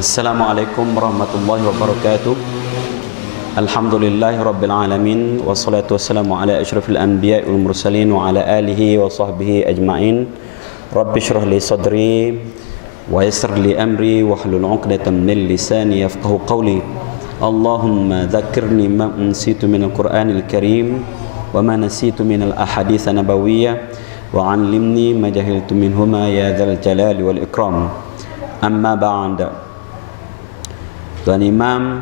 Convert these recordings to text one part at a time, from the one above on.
Assalamualaikum warahmatullahi wabarakatuh. Alhamdulillahi rabbil alamin, wassalatu wassalamu ala asyrafil anbiya'i wal mursalin wa ala alihi wa sahbihi ajma'in. Rabbi shrah li sadri wa yassir li amri wahlul 'uqdatam min lisani yafqahu qawli. Allahumma dzakkirni ma unsitu minal Qur'anil Karim wa ma nasitu minal ahadits nabawiyyah wa 'allimni ma jahiltu minhuma ya dzal jalali wal ikram. Amma ba'd. Tuan Imam,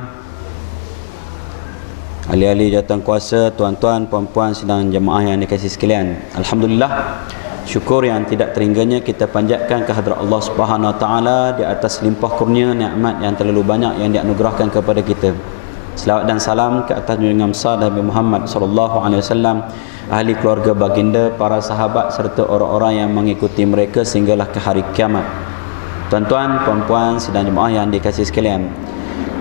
ahli-ahli jawatan kuasa, tuan-tuan, puan-puan sidang jemaah yang dikasihi sekalian, alhamdulillah, syukur yang tidak teringginya kita panjatkan kehadrat Allah Subhanahu Wa Taala di atas limpah kurnia nikmat yang terlalu banyak yang dianugerahkan kepada kita. Selawat dan salam ke atas junjungan besar Nabi Muhammad sallallahu alaihi wasallam, ahli keluarga baginda, para sahabat serta orang-orang yang mengikuti mereka sehinggalah ke hari kiamat. Tuan-tuan, puan-puan sidang jemaah yang dikasihi sekalian,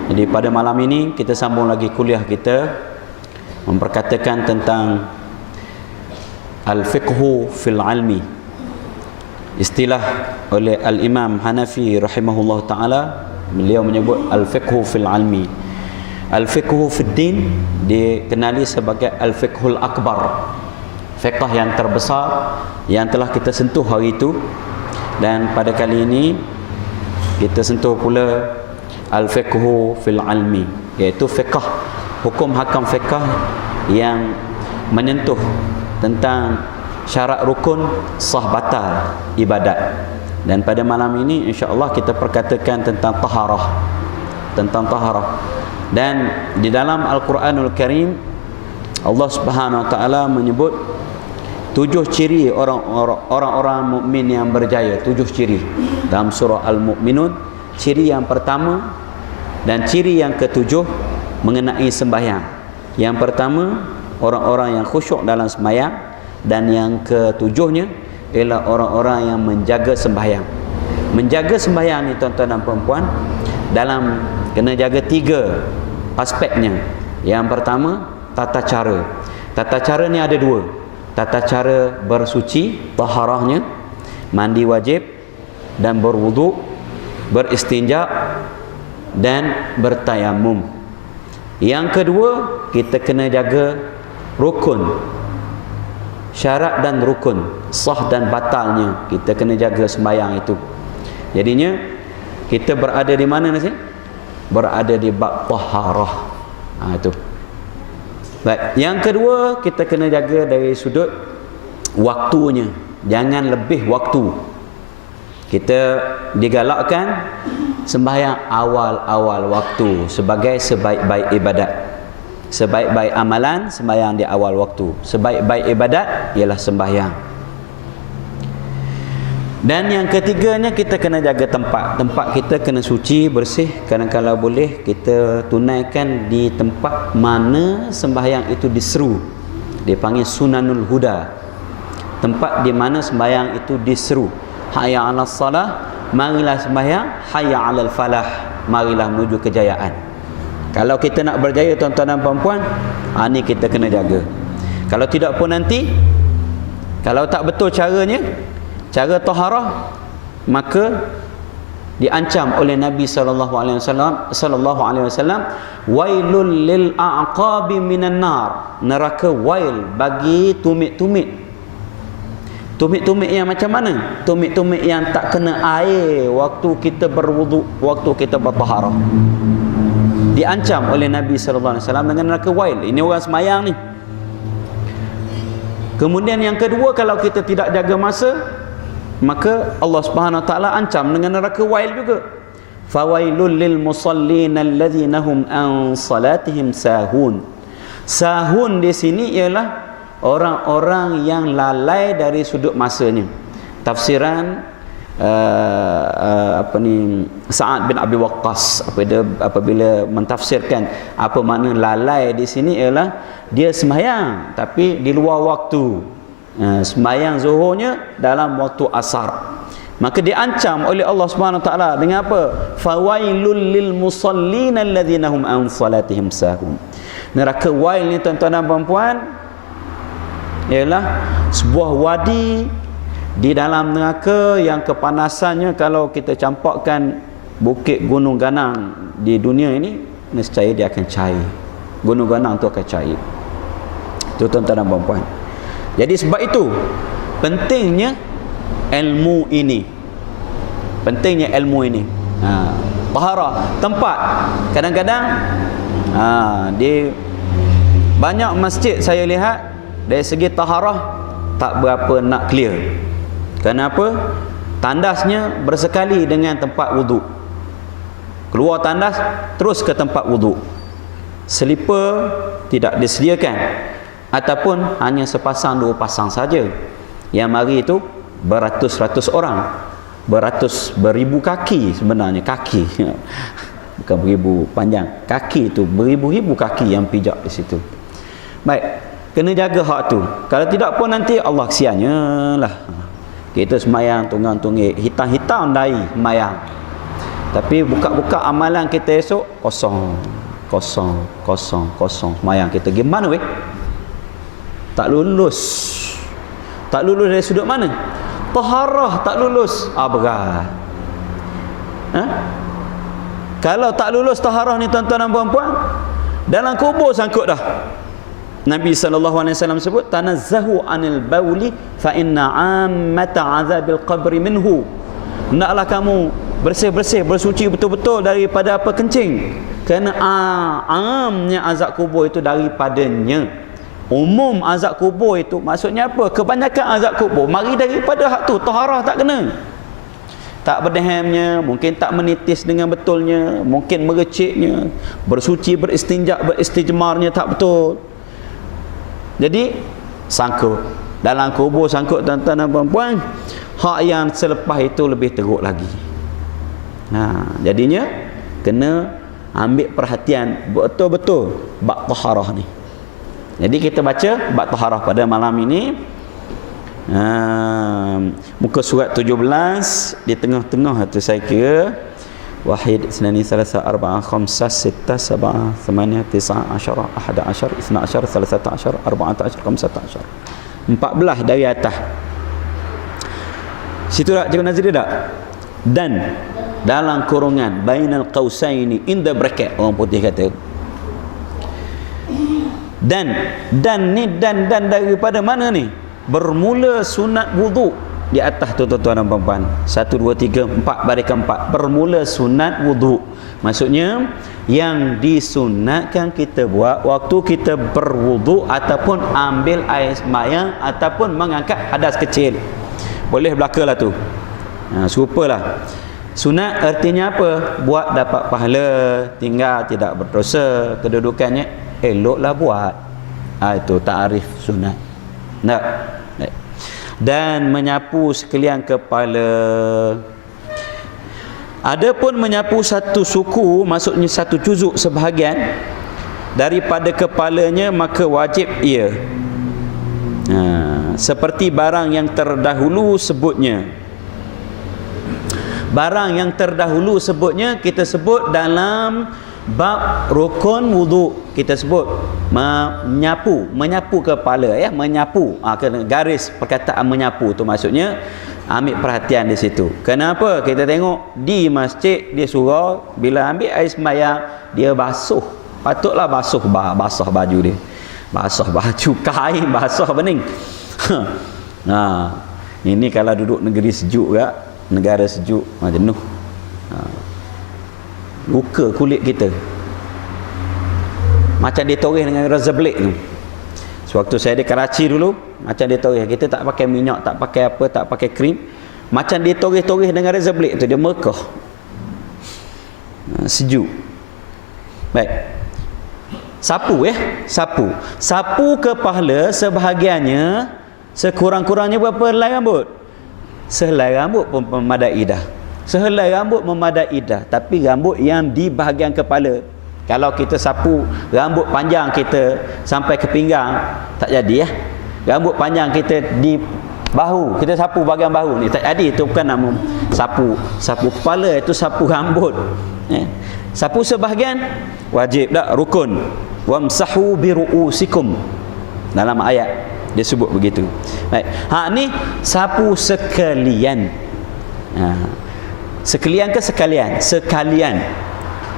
jadi pada malam ini kita sambung lagi kuliah kita memperkatakan tentang al-fiqhu fil ilmi. Istilah oleh al-Imam Hanafi rahimahullah taala, beliau menyebut al-fiqhu fil ilmi. Al-fiqhu fid din dikenali sebagai al-fiqhul akbar, fiqh yang terbesar yang telah kita sentuh hari itu, dan pada kali ini kita sentuh pula al-fiqhu fil ilmi, iaitu fiqh, hukum hakam fiqh yang menyentuh tentang syarat rukun sah batal ibadat. Dan pada malam ini insya-Allah kita perkatakan tentang taharah. Dan di dalam Al-Quranul Karim Allah Subhanahu Wa Taala menyebut 7 ciri orang-orang mukmin yang berjaya. 7 ciri dalam surah Al-Mu'minun. Ciri yang pertama dan ciri yang ketujuh mengenai sembahyang. Yang pertama, orang-orang yang khusyuk dalam sembahyang, dan yang ketujuhnya ialah orang-orang yang menjaga sembahyang. Menjaga sembahyang ni tuan-tuan dan puan-puan, dalam kena jaga 3 aspeknya. Yang pertama, tata cara. Tata cara ni ada 2. Tata cara bersuci, taharahnya, mandi wajib dan berwuduk, beristinja dan bertayamum. Yang kedua, kita kena jaga rukun, syarat dan rukun, sah dan batalnya. Kita kena jaga sembahyang itu. Jadinya kita berada di mana nasi? Berada di bab taharah. Itu. Baik, yang kedua kita kena jaga dari sudut waktunya. Jangan lebih waktu. Kita digalakkan sembahyang awal-awal waktu sebagai sebaik-baik ibadat. Sebaik-baik amalan sembahyang di awal waktu. Sebaik-baik ibadat ialah sembahyang. Dan yang ketiganya, kita kena jaga tempat. Tempat kita kena suci, bersih. Kadang-kadang boleh kita tunaikan di tempat mana sembahyang itu diseru. Dipanggil sunanul huda. Tempat di mana sembahyang itu diseru. Hayya 'alas salah, marilah sembahyang. Hayya 'alal falah, marilah menuju kejayaan. Kalau kita nak berjaya tuan-tuan dan puan-puan, ini kita kena jaga. Kalau tidak pun nanti, kalau tak betul caranya, cara taharah, maka diancam oleh Nabi sallallahu alaihi wasallam, wailul lil a'qabi minan nar, neraka wail bagi tumit-tumit. Tumit-tumit yang macam mana? Tumit-tumit yang tak kena air waktu kita berwuduk, waktu kita bertaharah. Diancam oleh Nabi sallallahu alaihi wasallam dengan neraka wail. Ini orang semayang ni. Kemudian yang kedua, kalau kita tidak jaga masa, maka Allah Subhanahu Wa Taala ancam dengan neraka wail juga. Fawailul lil musallin alladzina hum an salatihim sahun. Sahun di sini ialah orang-orang yang lalai dari sudut masanya. Tafsiran Sa'ad bin Abi Waqqas apabila mentafsirkan apa makna lalai di sini ialah dia sembahyang tapi di luar waktu. Sembahyang zuhurnya dalam waktu asar. Maka diancam oleh Allah Subhanahu Wa Taala dengan apa? Fawailul lil musallin alladzina hum an salatihim sahun. Neraka wail ni tuan-tuan dan puan-puan ialah sebuah wadi di dalam neraka yang kepanasannya kalau kita campakkan bukit gunung ganang di dunia ini, nescaya dia akan cair. Gunung ganang tu akan cair. Itu tuan-tuan dan puan-puan. Jadi sebab itu pentingnya ilmu ini. Pentingnya ilmu ini. Taharah, tempat. Kadang-kadang di banyak masjid saya lihat dari segi taharah tak berapa nak clear. Kenapa? Tandasnya bersekali dengan tempat wuduk. Keluar tandas terus ke tempat wuduk. Selipar tidak disediakan, ataupun hanya sepasang dua pasang saja. Yang mari itu beratus-ratus orang, beribu kaki sebenarnya, kaki bukan beribu panjang, kaki itu beribu-ribu kaki yang pijak di situ. Baik, kena jaga hak tu. Kalau tidak pun nanti Allah kesiannya lah. Kita semayang tunggang-tunggik, hitam-hitam dai semayang, tapi buka-buka amalan kita esok kosong semayang kita gimana weh? Tak lulus dari sudut mana? Taharah tak lulus, berat. Kalau tak lulus taharah ni tuan-tuan dan puan-puan, dalam kubur sangkut dah. Nabi SAW sebut, tanazzahu anil bauli fa inna ammata azabil qabri minhu. Hendaklah kamu bersih-bersih, bersuci betul-betul daripada apa? Kencing. Kerana amnya azab kubur itu daripadanya. Umum azab kubur itu maksudnya apa? Kebanyakan azab kubur mari daripada hak tu, taharah tak kena. Tak berdehamnya, mungkin tak menitis dengan betulnya, mungkin mereciknya, bersuci, beristinja, beristijmarnya tak betul. Jadi sangkut dalam kubur, sangkut tuan-tuan dan puan-puan. Hak yang selepas itu lebih teruk lagi. Jadinya kena ambil perhatian betul-betul bab taharah ni. Jadi kita baca bab taharah pada malam ini. Muka surat 17 di tengah-tengah tu saya kira. Wahid, Isnani, Salasa, Arba'ah, Khamsah, Sittah, Sab'ah, Thamaniyah, Tis'ah, Asyarah, Ahada Asyar, Isna Asyar, Salasata Asyar, Arba'ata Asyar, Khamsata Asyar. 14 dari atas. Situ tak Cikgu Nazri tak? Dan dalam kurungan bainal qausaini, in the bracket orang putih kata. Dan ni dan daripada mana ni? Bermula sunat wuduk di atas tu tuan-tuan dan puan-puan. 1 2 3 4 baris keempat. Bermula sunat wuduk. Maksudnya yang disunatkan kita buat waktu kita berwuduk ataupun ambil air sembahyang ataupun mengangkat hadas kecil. Boleh belakalah tu. Serupalah. Sunat artinya apa? Buat dapat pahala, tinggal tidak berdosa. Kedudukannya eloklah buat. Itu ta'arif sunat. Tak? Dan menyapu sekalian kepala. Adapun menyapu satu suku, maksudnya satu juzuk sebahagian daripada kepalanya, maka wajib ia. Seperti barang yang terdahulu sebutnya. Barang yang terdahulu sebutnya kita sebut dalam bab rukun wuduk, kita sebut menyapu kepala, menyapu. Garis perkataan menyapu tu maksudnya ambil perhatian di situ. Kenapa? Kita tengok di masjid dia surau bila ambil air sembahyang dia basuh. Patutlah basuh baju dia. Basuh baju, kain, basuh bening. Ini kalau duduk negeri sejuk ke, negara sejuk, jenuh. Luka kulit kita macam dia toreh dengan razor blade tu. Sewaktu saya di Karachi dulu, macam dia toreh, kita tak pakai minyak, tak pakai apa, tak pakai krim, macam dia toreh dengan razor blade tu, dia mekah, sejuk. Baik, sapu kepala sebahagiannya, sekurang-kurangnya berapa helai rambut? Sehelai rambut pun memadai dah. Sehelai rambut memadai dah. Tapi rambut yang di bahagian kepala, kalau kita sapu rambut panjang kita sampai ke pinggang, tak jadi Rambut panjang kita di bahu, kita sapu bahagian bahu ni, tak jadi. Itu bukan nama sapu kepala, itu sapu rambut. Sapu sebahagian wajib tak? Rukun. Wamsahu biru'usikum. Dalam ayat dia sebut begitu. Baik. Ni sapu sekalian. Sekalian ke sekalian? Sekalian.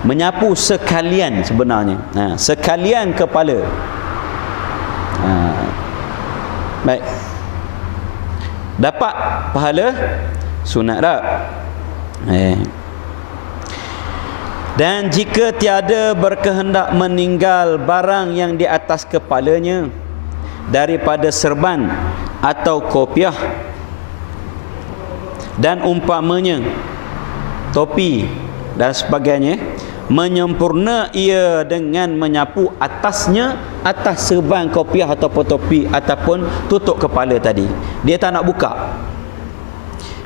Menyapu sekalian sebenarnya. Sekalian kepala. Baik. Dapat pahala sunat tak? Dan jika tiada berkehendak meninggal barang yang di atas kepalanya daripada serban atau kopiah dan umpamanya topi dan sebagainya, menyempurna ia dengan menyapu atasnya, atas serban kopiah ataupun topi ataupun tutup kepala tadi. Dia tak nak buka.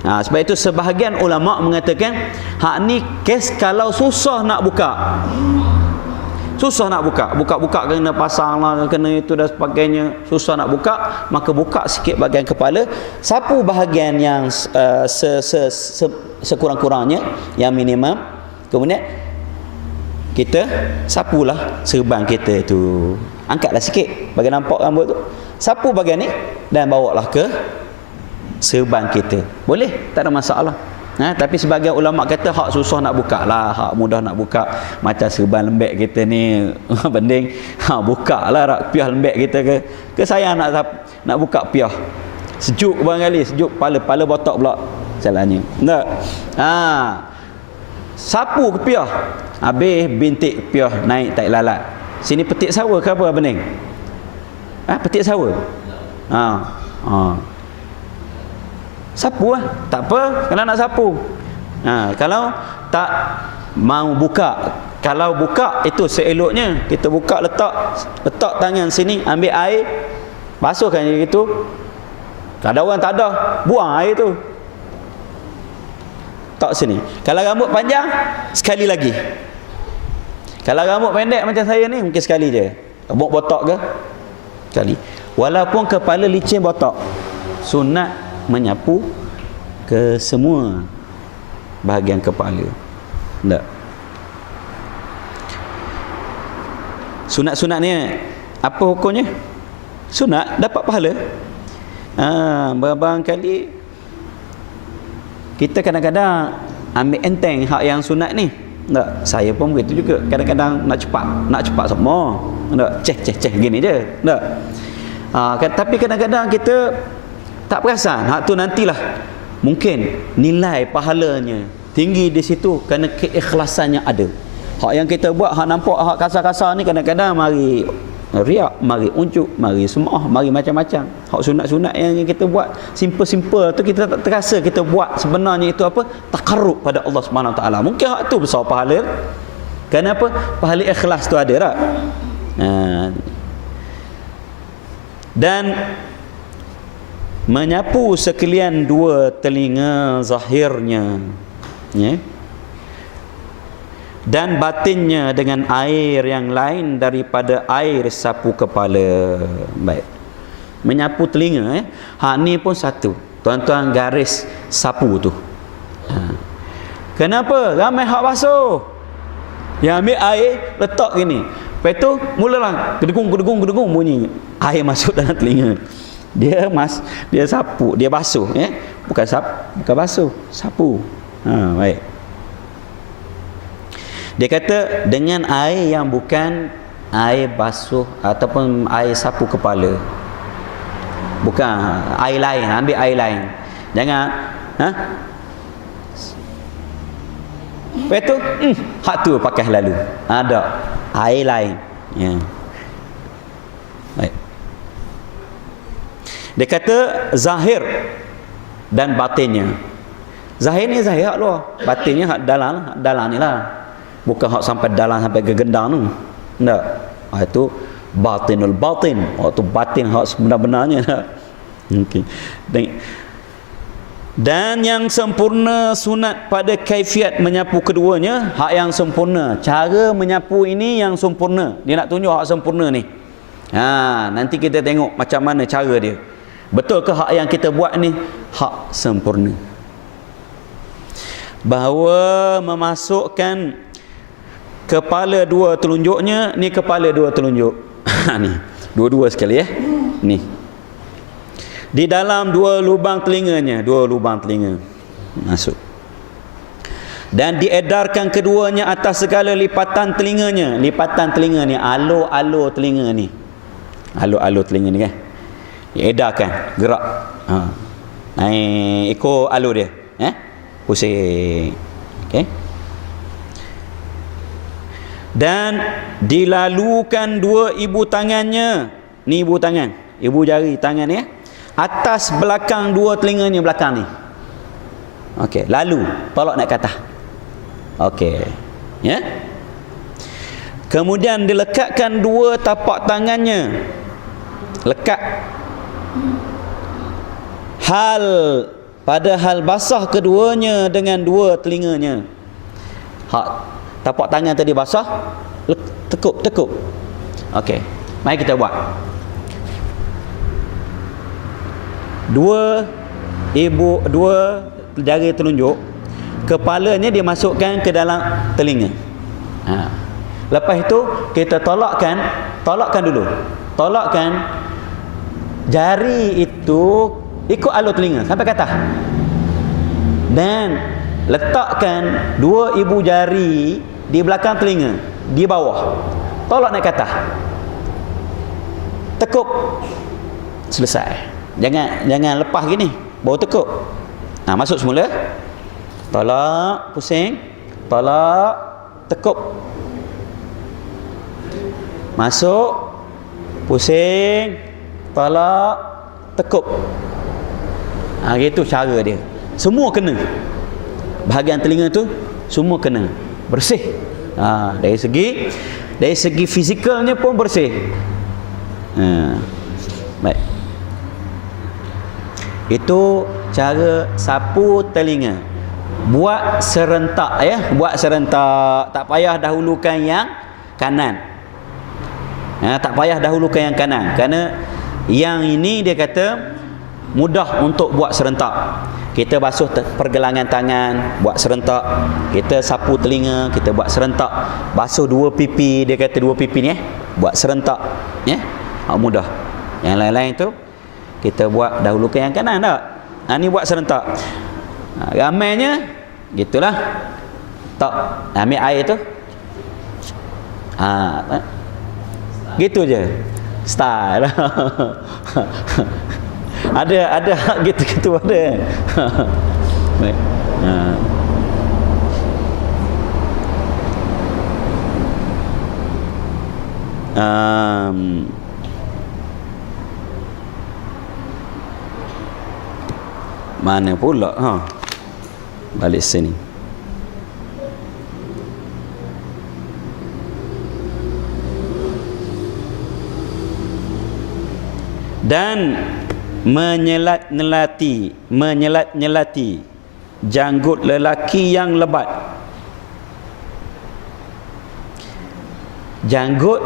Sebab itu sebahagian ulama mengatakan hak ni kes kalau susah nak buka. Susah nak buka. Buka-buka kena pasang lah, kena itu dan sebagainya. Susah nak buka, maka buka sikit bahagian kepala, sapu bahagian yang sekurang-kurangnya, yang minimum. Kemudian kita sapulah serban kita tu. Angkatlah sikit bagi nampak rambut tu. Sapu bahagian ni dan bawalah ke serban kita. Boleh, tak ada masalah. Tapi sebagian ulama kata hak susah nak buka lah, hak mudah nak buka macam serban lembek kita ni banding buka lah rak piah lembek kita ke saya nak buka piah sejuk barangkali, sejuk pala botak pula salahnya. Tak. Sapu ke piah, habis bintik piah naik tak lalat. Sini petik sawa ke apa bening? Petik sawa. Sapu lah, tak apa kalau nak sapu. Kalau tak mau buka, kalau buka itu seeloknya kita buka, letak tangan sini, ambil air, basuhkan gitu. Ada orang tak ada, buang air tu. Tak sini. Kalau rambut panjang, sekali lagi. Kalau rambut pendek macam saya ni, mungkin sekali je. Rambut botak ke? Sekali. Walaupun kepala licin botak, sunat menyapu ke semua bahagian kepala. Tak. Sunat-sunat ni apa hukumnya? Sunat dapat pahala. Barangkali kita kadang-kadang ambil enteng hak yang sunat ni. Tak, saya pun begitu juga. Kadang-kadang nak cepat semua. Tak, ceh gini je. Tak. Tapi kadang-kadang kita tak perasan hak tu nantilah mungkin nilai pahalanya tinggi di situ kerana keikhlasannya ada. Hak yang kita buat, hak nampak hak kasar-kasar ni kadang-kadang mari riak, mari unjuk, mari semah, mari macam-macam. Hak sunat-sunat yang kita buat simple-simple tu kita tak terasa kita buat sebenarnya itu apa? Taqarrub pada Allah Subhanahu Wa Taala. Mungkin hak tu besar pahala. Kenapa? Pahala ikhlas tu ada tak? Dan menyapu sekalian dua telinga zahirnya, ya, dan batinnya dengan air yang lain daripada air sapu kepala. Baik, menyapu telinga, hak ni pun satu. Tuan-tuan garis sapu tu. Kenapa? Ramai hak basuh. Yang ambil air letak gini. Lepas tu mulalah gedegung bunyi. Air masuk dalam telinga. Dia sapu, dia basuh, ya. Bukan basuh, sapu. Baik. Dia kata dengan air yang bukan air basuh ataupun air sapu kepala. Bukan air lain, ambil air lain. Jangan lepas tu hak tu pakai lalu. Ada air lain. Ya. Baik. Dia kata zahir dan batinnya. Zahir ni zahir hak luar, batinnya hak dalam ni lah. Bukan hak sampai dalam sampai ke gendang tu. Tak. Itu batinul batin. Waktu batin hak sebenar-benarnya. Okey. Dan yang sempurna sunat pada kaifiat menyapu keduanya, hak yang sempurna. Cara menyapu ini yang sempurna. Dia nak tunjuk hak sempurna ni. Nanti kita tengok macam mana cara dia. Betul ke hak yang kita buat ni hak sempurna? Bahawa memasukkan kepala dua telunjuknya, ni kepala dua telunjuk. Ni, dua-dua sekali ya. Ni. Di dalam dua lubang telinganya, dua lubang telinga. Masuk. Dan diedarkan keduanya atas segala lipatan telinganya. Lipatan telinga ni, alur-alur telinga ni. Alur-alur telinga ni kan. Diedarkan, gerak. Naik ikut alur dia. Pusing. Okey. Dan dilalukan dua ibu tangannya. Ni ibu tangan. Ibu jari tangan ni. Atas belakang dua telinganya belakang ni. Okey, lalu tolak naik ke atas. Okey. Ya. Kemudian dilekatkan dua tapak tangannya. Lekat. Pada hal basah keduanya dengan dua telinganya. Tapak tangan tadi basah, tekuk. Okey. Mari kita buat. Dua jari telunjuk, kepalanya dimasukkan ke dalam telinga. Lepas itu kita tolakkan dulu. Tolakkan jari itu ikut alur telinga sampai ke atas. Dan letakkan dua ibu jari di belakang telinga, di bawah. Tolak naik ke atas. Tekuk. Selesai. Jangan lepas gini. Baru tekuk. Masuk semula. Tolak, pusing. Tolak, tekuk. Masuk, pusing, tolak, tekuk. Itu cara dia. Semua kena. Bahagian telinga tu semua kena. Bersih. Dari segi fizikalnya pun bersih. Baik. Itu cara sapu telinga. Buat serentak ya, buat serentak. Tak payah dahulukan yang kanan. Tak payah dahulukan yang kanan, kerana yang ini dia kata mudah untuk buat serentak. Kita basuh pergelangan tangan, buat serentak. Kita sapu telinga, kita buat serentak. Basuh dua pipi, dia kata dua pipi ni buat serentak ya. Mudah. Yang lain-lain tu kita buat dahulukan yang kanan tak? Ni buat serentak. Ramainya gitulah. Tak ambil air tu. Gitu je. Style. ada gitu ada. Baik. Mana pula balik sini. Dan menyelat-nyelati janggut lelaki yang lebat. Janggut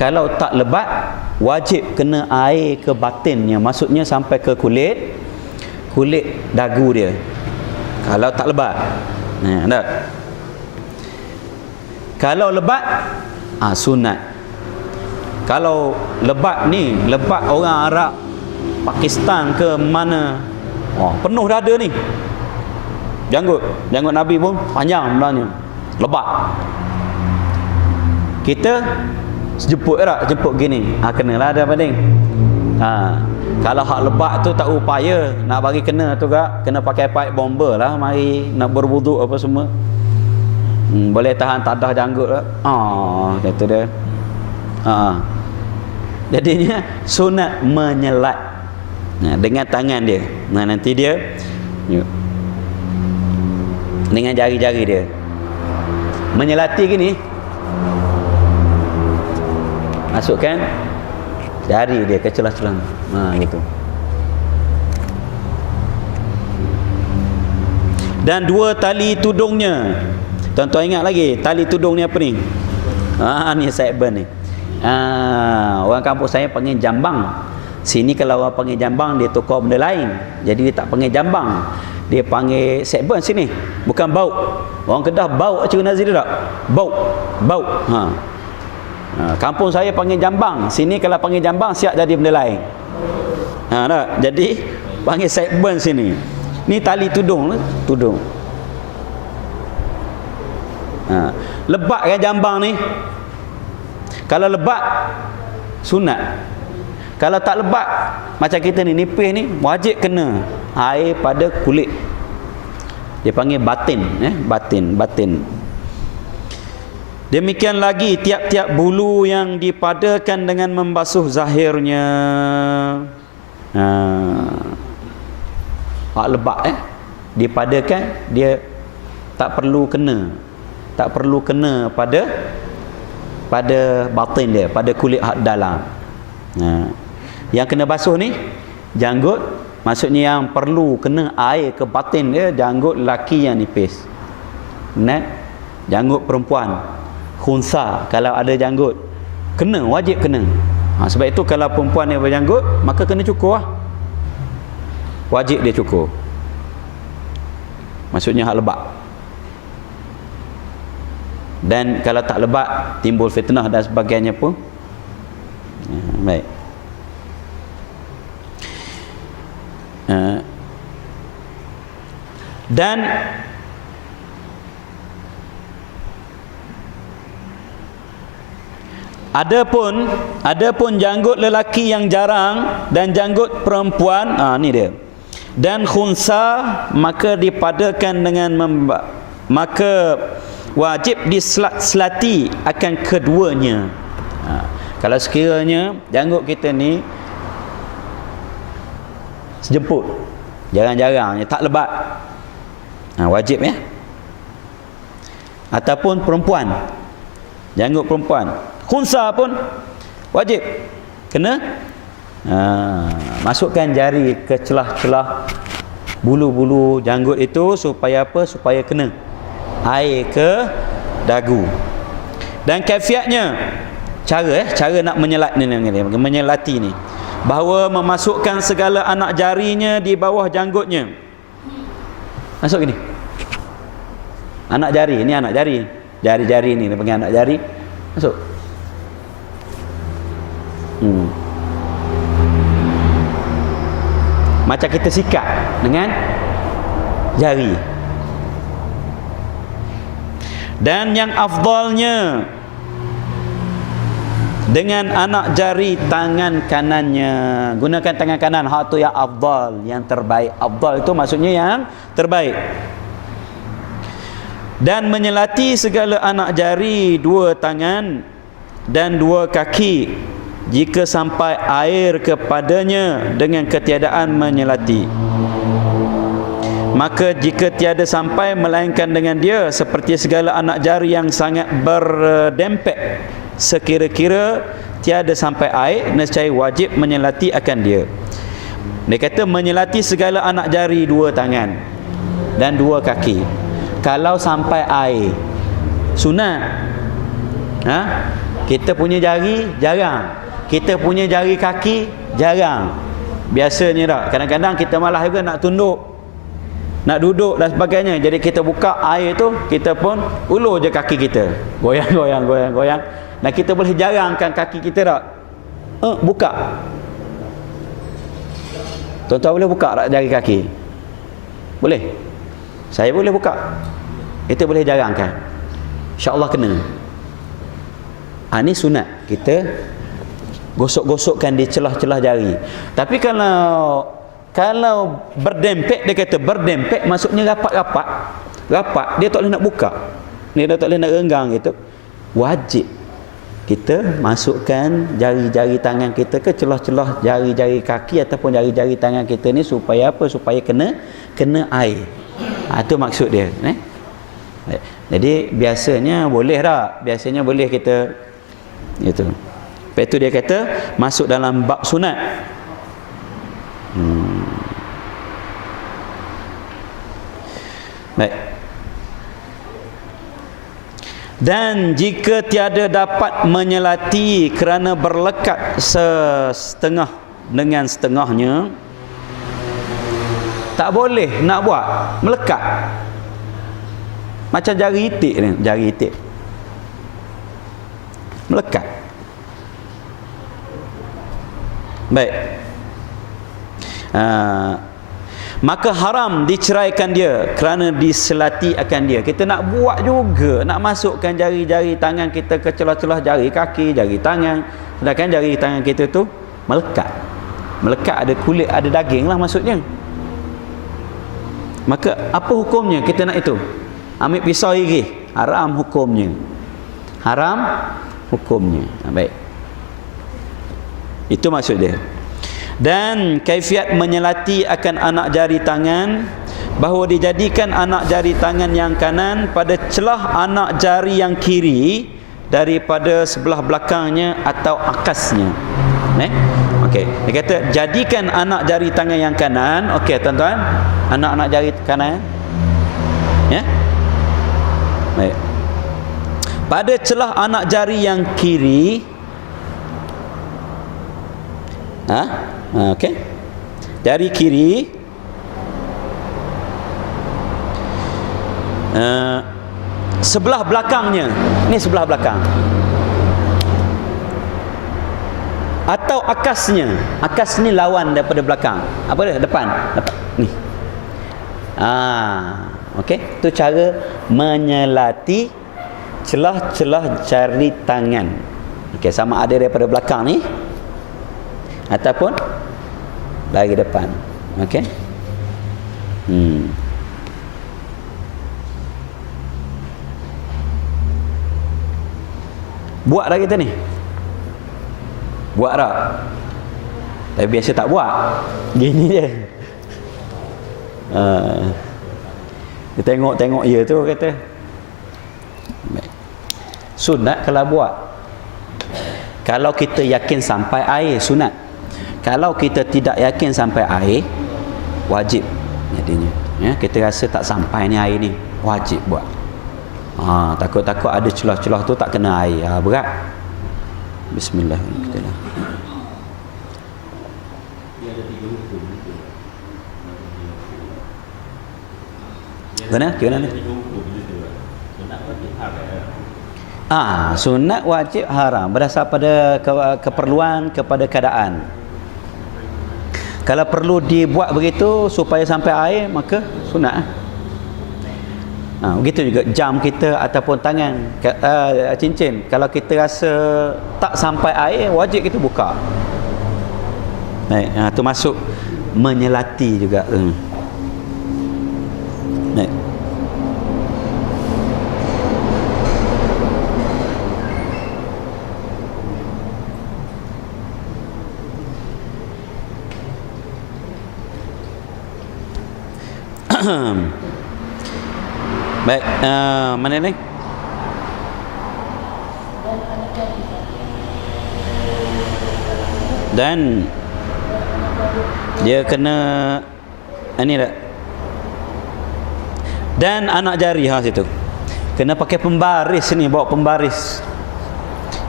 kalau tak lebat wajib kena air ke batinnya, maksudnya sampai ke kulit dagu dia. Kalau tak lebat. Tak. Kalau lebat sunat. Kalau lebat ni, lebat orang Arab Pakistan ke mana, penuh dada ni. Janggut Nabi pun panjang sebenarnya, lebat. Kita jemput gini, kenalah ada banding. Kalau hak lebat tu tak upaya nak bagi kena tu kena pakai pipe bomber lah, mari nak berwuduk apa semua. Boleh tahan tadah janggut lah. Kata dia. Jadinya sunat menyelat dengan tangan dia. Nanti dia dengan jari-jari dia menyelati gini, masukkan jari dia ke celah-celah. Gitu. Dan dua tali tudungnya. Tuan-tuan ingat lagi tali tudung ni apa ni? Ni sideburn ni. Orang kampung saya panggil jambang. Sini kalau orang panggil jambang, dia tukar benda lain. Jadi dia tak panggil jambang, dia panggil sideburn sini. Bukan bauk. Orang Kedah bauk Cik Nazir tak? Bauk. Kampung saya panggil jambang. Sini kalau panggil jambang siap jadi benda lain. Tak? Jadi panggil sideburn sini. Ni tali tudung. Lebat kan jambang ni? Kalau lebat sunat. Kalau tak lebat macam kita ni nipis ni, wajib kena air pada kulit. Dia panggil batin, batin. Demikian lagi tiap-tiap bulu yang dipadakan dengan membasuh zahirnya. Hak lebat dipadakan, dia tak perlu kena pada batin dia, pada kulit hak dalam. Yang kena basuh ni janggut, maksudnya yang perlu kena air ke batin dia janggut lelaki yang nipis. Janggut perempuan khunsa, kalau ada janggut kena, wajib kena. Sebab itu kalau perempuan yang berjanggut maka kena cukur lah. Wajib dia cukur. Maksudnya hak lebat. Dan kalau tak lebat timbul fitnah dan sebagainya pun. Baik. Dan Adapun janggut lelaki yang jarang dan janggut perempuan, ni dia. Dan khunsa, maka dipadakan dengan maka wajib diselati akan keduanya. Kalau sekiranya janggut kita ni sejemput, jarang-jarang, tak lebat, wajib ya. Ataupun perempuan, janggut perempuan khunsa pun wajib kena masukkan jari ke celah-celah bulu-bulu janggut itu supaya apa? Supaya kena air ke dagu. Dan kaifiatnya, cara nak menyelati ni, bahawa memasukkan segala anak jarinya di bawah janggutnya. Masuk gini. Anak jari, ni anak jari. Jari-jari ni dia panggil anak jari. Masuk. Macam kita sikat dengan jari. Dan yang afdalnya dengan anak jari tangan kanannya. Gunakan tangan kanan, hak tu yang afdal, yang terbaik. Afdal itu maksudnya yang terbaik. Dan menyelati segala anak jari, dua tangan dan dua kaki jika sampai air kepadanya dengan ketiadaan menyelati. Maka jika tiada sampai melainkan dengan dia, seperti segala anak jari yang sangat berdempet, sekira-kira tiada sampai air, nescaya wajib menyelati akan dia. Dia kata menyelati segala anak jari, dua tangan dan dua kaki. Kalau sampai air sunat. Kita punya jari jarang, kita punya jari kaki jarang. Biasanya tak, kadang-kadang kita malah juga nak tunduk, nak duduk dan sebagainya. Jadi kita buka air tu, kita pun ulur je kaki kita, goyang. Dan kita boleh jarangkan kaki kita tak? Buka. Tuan-tuan boleh buka tak jari kaki? Boleh? Saya boleh buka. Kita boleh jarangkan. InsyaAllah kena. Ini sunat. Kita gosok-gosokkan di celah-celah jari. Tapi kalau berdempet, dia kata berdempet maksudnya rapat, dia tak boleh nak buka, dia tak boleh nak renggang gitu. Wajib kita masukkan jari-jari tangan kita ke celah-celah jari-jari kaki ataupun jari-jari tangan kita ni supaya apa? Supaya kena air. Itu maksud dia. Jadi biasanya boleh tak? Biasanya boleh kita gitu. Lepas itu dia kata masuk dalam bab sunat. Baik. Dan jika tiada dapat menyelati kerana berlekat setengah dengan setengahnya, tak boleh nak buat melekat. Macam jari itik ni, jari itik melekat. Baik. maka haram diceraikan dia kerana diselati akan dia. Kita nak buat juga, nak masukkan jari-jari tangan kita ke celah-celah jari kaki, jari tangan, sedangkan jari tangan kita tu melekat. Melekat, ada kulit, ada daging lah maksudnya. Maka apa hukumnya kita nak itu? Ambil pisau gigih, haram hukumnya. Haram hukumnya. Baik. Itu maksud dia. Dan kaifiat menyelati akan anak jari tangan, bahawa dijadikan anak jari tangan yang kanan pada celah anak jari yang kiri daripada sebelah belakangnya atau akasnya. Okey, dia kata jadikan anak jari tangan yang kanan. Okey tuan-tuan, anak-anak jari kanan, ya. Baik. Pada celah anak jari yang kiri, okey. Jari kiri sebelah belakangnya. Ini sebelah belakang. Atau akasnya. Akas ni lawan daripada belakang. Apa dia? Depan. Ni. Okey. Itu cara menyelati celah-celah jari tangan. Okey, sama ada daripada belakang ni ataupun dari depan. Okey. Buat dah kita ni. Buat tak? Tapi biasa tak buat. Gini je. Dia tengok-tengok dia tu kata. Sunat kalau buat. Kalau kita yakin sampai air, sunat. Kalau kita tidak yakin sampai air, wajib jadinya. Ya, kita rasa tak sampai ni air ni, wajib buat. Takut-takut ada celah-celah tu tak kena air. Berat. Bismillahirrahmanirrahim. Benar? Gimana? Sunat wajib haram berdasar pada keperluan kepada keadaan. Kalau perlu dibuat begitu supaya sampai air, maka sunat. Begitu juga jam kita ataupun tangan, cincin. Kalau kita rasa tak sampai air, wajib kita buka. Baik, tu masuk menyelati juga. Baik. Baik, mana ni? Dan dia kena ini tak? Dan anak jari situ. Kena pakai pembaris ni, bawa pembaris.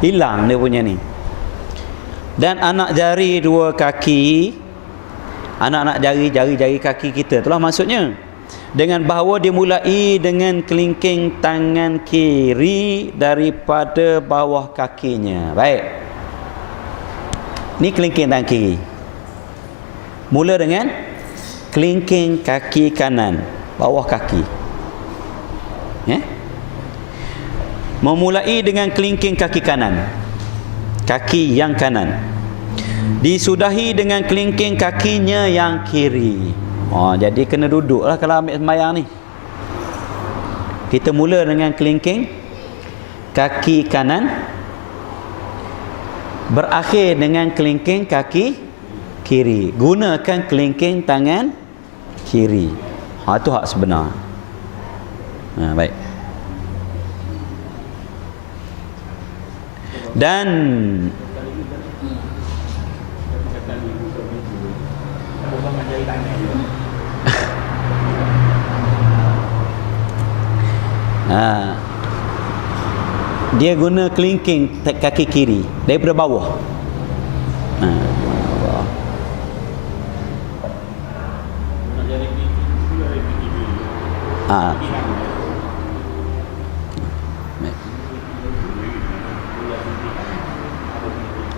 Hilang dia punya ni. Dan anak jari dua kaki, anak-anak jari-jari kaki kita, itulah maksudnya. Dengan bahawa dimulai dengan kelingking tangan kiri daripada bawah kakinya. Baik. Ni kelingking tangan kiri. Mula dengan kelingking kaki kanan, bawah kaki. Memulai dengan kelingking kaki kanan, kaki yang kanan, disudahi dengan kelingking kakinya yang kiri. Jadi kena duduklah kalau ambil sembahyang ni. Kita mula dengan kelingking kaki kanan, berakhir dengan kelingking kaki kiri. Gunakan kelingking tangan kiri. Itu hak sebenar. Baik. Dan dia guna kelingking kaki kiri daripada bawah.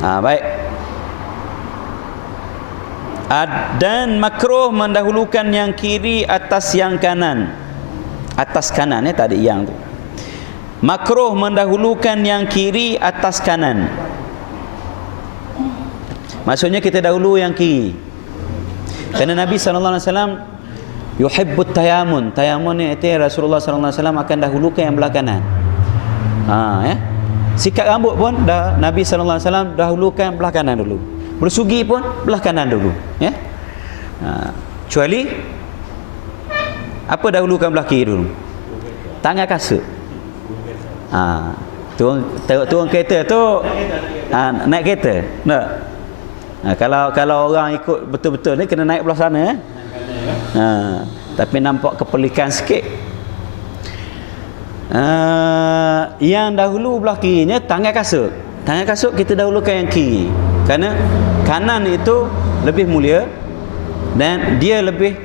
Baik. Dan makruh mendahulukan yang kiri atas yang kanan. Atas kanan tak ada yang tu. Makruh mendahulukan yang kiri atas kanan. Maksudnya kita dahulu yang kiri. Kerana Nabi SAW yuhibbut tayamun. Tayamun ni itu Rasulullah SAW akan dahulukan yang belah kanan. Ya. Sikat rambut pun Nabi SAW dahulukan belah kanan dulu. Bersugi pun belah kanan dulu, ya. Kecuali apa dahulukan belah kiri dulu? Tangan kasut. Turun kereta tu naik kereta. Tak. Kalau orang ikut betul-betul ni kena naik belah sana, tapi nampak kepelikan sikit. Yang dahulu belah kirinya tangan kasut. Tangan kasut kita dahulukan yang kiri. Kerana kanan itu lebih mulia dan dia lebih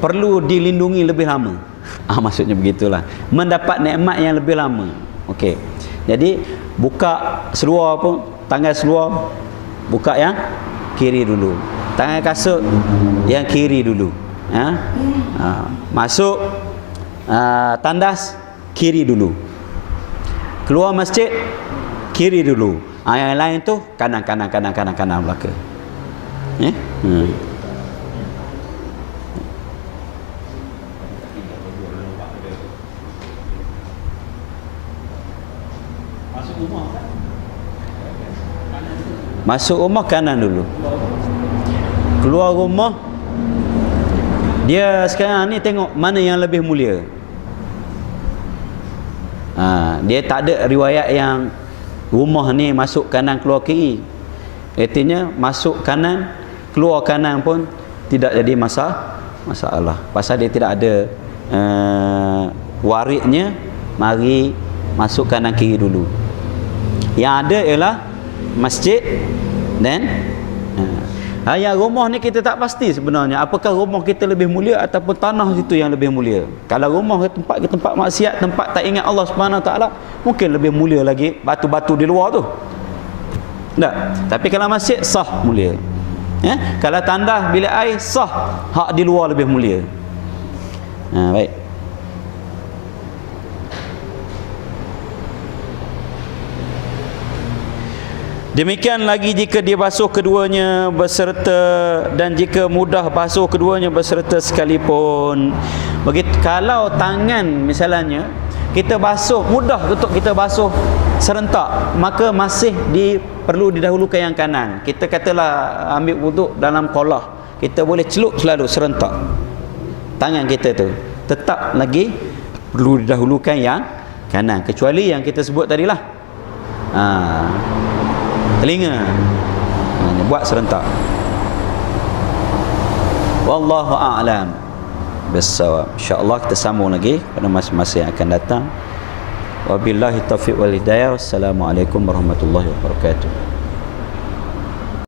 perlu dilindungi lebih lama. Maksudnya begitulah. Mendapat nikmat yang lebih lama. Okey. Jadi buka seluar pun, tangan seluar buka yang kiri dulu. Tangan kasut yang kiri dulu. Masuk tandas kiri dulu. Keluar masjid kiri dulu. Yang lain tu kanan belakang. Ya? Masuk rumah kanan dulu. Keluar rumah dia sekarang ni tengok mana yang lebih mulia. Dia tak ada riwayat yang rumah ni masuk kanan keluar kiri. Artinya masuk kanan keluar kanan pun tidak jadi masalah. Pasal dia tidak ada waridnya mari masuk kanan kiri dulu. Yang ada ialah masjid dan yang rumah ni kita tak pasti sebenarnya apakah rumah kita lebih mulia ataupun tanah situ yang lebih mulia. Kalau rumah tempat maksiat, tempat tak ingat Allah Subhanahu Wa Taala, mungkin lebih mulia lagi batu-batu di luar tu. Tak. Tapi kalau masjid sah mulia. Ya? Kalau tandas bilik air sah, hak di luar lebih mulia. Baik. Demikian lagi jika dia basuh keduanya berserta dan jika mudah basuh keduanya berserta sekalipun. Begitu kalau tangan misalnya kita basuh mudah untuk kita basuh serentak, maka masih perlu didahulukan yang kanan. Kita katalah ambil wuduk dalam kolah, kita boleh celup selalu serentak. Tangan kita tu tetap lagi perlu didahulukan yang kanan, kecuali yang kita sebut tadilah. Telinga buat serentak. Wallahu a'lam bissawab. Insya-Allah kita sambung lagi pada masa-masa yang akan datang. Wabillahi taufiq wal hidayah. Wassalamualaikum warahmatullahi wabarakatuh.